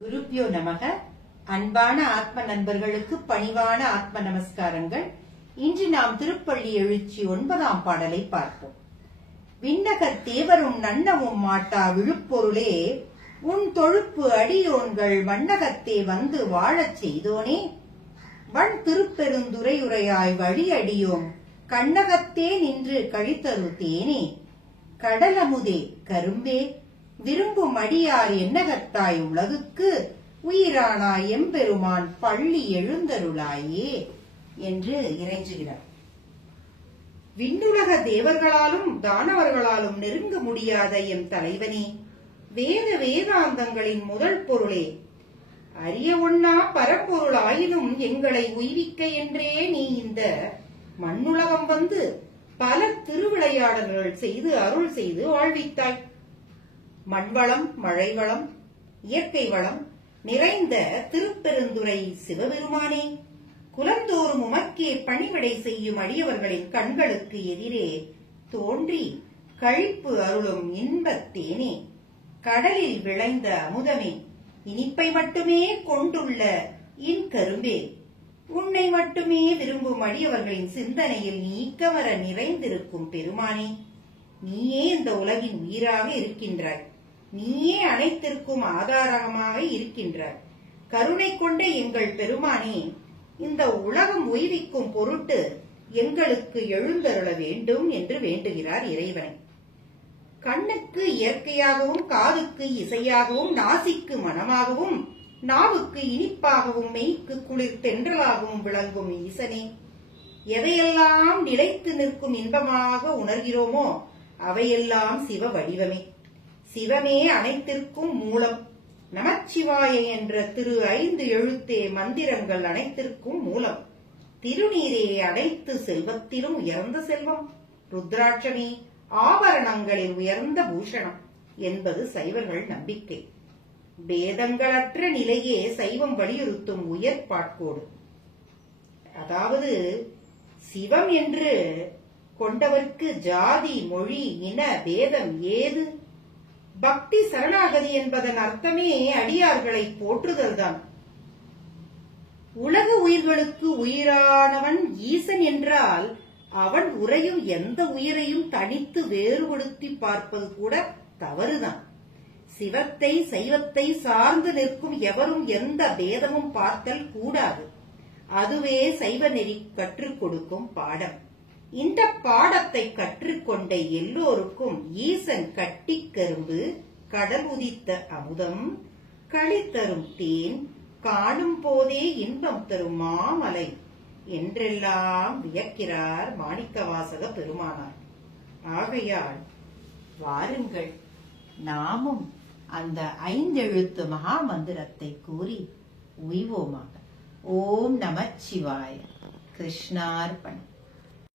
குருப்யோ நமக. அன்பான ஆத்ம நண்பர்களுக்கு பணிவான ஆத்ம நமஸ்காரங்கள். இன்று நாம் திருப்பள்ளி எழுச்சி 9ஆம் பாடலை பார்ப்போம். விண்ணகத் தேவரும் நன்னவும் மாட்டா விழுப்பொருளே, உன் தொழுப்பு அடியோன்கள் மண்ணகத்தே வந்து வாழச் செய்தோனே, வன் திருப்பெருந்துரையுரையாய் வழி அடியோம் கண்ணகத்தே நின்று கழித்தரு தேனே, கடலமுதே கரும்பே விரும்பும் அடியார் என்னகத்தாய் உலகுக்கு உயிரானாய் எம்பெருமான் பள்ளி எழுந்தருளாயே என்று இறைஞ்சுகிறார். விண்ணுலக தேவர்களாலும் தானவர்களாலும் நெருங்க முடியாத எம் தலைவனே, வேத வேதாந்தங்களின் முதல் பொருளே, அறிய ஒண்ணா பரம்பொருள் ஆயினும் எங்களை உய்விக்க என்றே நீ இந்த மண்ணுலகம் வந்து பல திருவிளையாடல்கள் செய்து அருள் செய்து வாழ்வித்தாய். மண்வளம், மழைவளம், இயற்கை வளம் நிறைந்த திருப்பெருந்துறை சிவபெருமானே, குலந்தோறும் உமக்கே பணிவிடை செய்யும் அடியவர்களின் கண்களுக்கு எதிரே தோன்றி கழிப்பு அருளும் இன்பத்தேனே, கடலில் விளைந்த அமுதமே, இனிப்பை மட்டுமே கொண்டுள்ள இன்கரும்பே, உன்னை மட்டுமே விரும்பும் அடியவர்களின் சிந்தனையில் நீக்கமர நிறைந்திருக்கும் பெருமானே, நீயே இந்த உலகின் உயிராக இருக்கின்றாய். நீயே அனைத்திற்கும் ஆதாரமாக இருக்கின்றாய். கருணை கொண்ட எங்கள் பெருமானே, இந்த உலகம் உய்விக்கும் பொருட்டு எங்களுக்கு எழுந்தருள வேண்டும் என்று வேண்டுகிறார் இறைவனை. கண்ணுக்கு இயற்கையாகவும், காதுக்கு இசையாகவும், நாசிக்கு மனமாகவும், நாவுக்கு இனிப்பாகவும், மெய்க்கு குளிர் தென்றலாகவும் விளங்கும் ஈசனே, எதையெல்லாம் நிலைத்து நிற்கும் இன்பமாக உணர்கிறோமோ அவையெல்லாம் சிவ வடிவமே. சிவமே அனைத்திற்கும் மூலம். நமச்சிவாய என்ற திரு 5 எழுத்தே மந்திரங்கள் அனைத்திற்கும் மூலம். திருநீரே அனைத்து செல்வத்திலும் உயர்ந்த செல்வம். ருத்ராட்சமே ஆபரணங்களில் உயர்ந்த பூஷணம் என்பது சைவர்கள் நம்பிக்கை. பேதங்களற்ற நிலையே சைவம் வலியுறுத்தும் உயர் பாட்கோடு. அதாவது சிவம் என்று கொண்டவர்க்கு ஜாதி, மொழி, இன பேதம் ஏது? பக்தி சரணாகதி என்பதன் அர்த்தமே அடியார்களை போற்றுதல்தான். உலக உயிர்களுக்கு உயிரானவன் ஈசன் என்றால் அவன் உரையும் எந்த உயிரையும் தனித்து வேறுபடுத்தி பார்ப்பது கூட தவறுதான். சிவத்தை சைவத்தை சார்ந்து நிற்கும் எவரும் எந்த பேதமும் பார்த்தல் கூடாது. அதுவே சைவ நெறி கற்றுக் கொடுக்கும் பாடம். இந்த பாடத்தை கற்றுக்கொண்ட எல்லோருக்கும் ஈசன் கட்டிக் கரும்பு, கடல் உதித்த அமுதம், களித்தரும் தேன், காணும் போதே இன்பம் தரும் மாமலை என்றெல்லாம் வியக்கிறார் மாணிக்கவாசக பெருமானார். ஆகையால் வாருங்கள், நாமும் அந்த 5 எழுத்து மகா மந்திரத்தை கூறி உய்வோமாக. ஓம் நமச்சிவாய. கிருஷ்ணார்பணம்.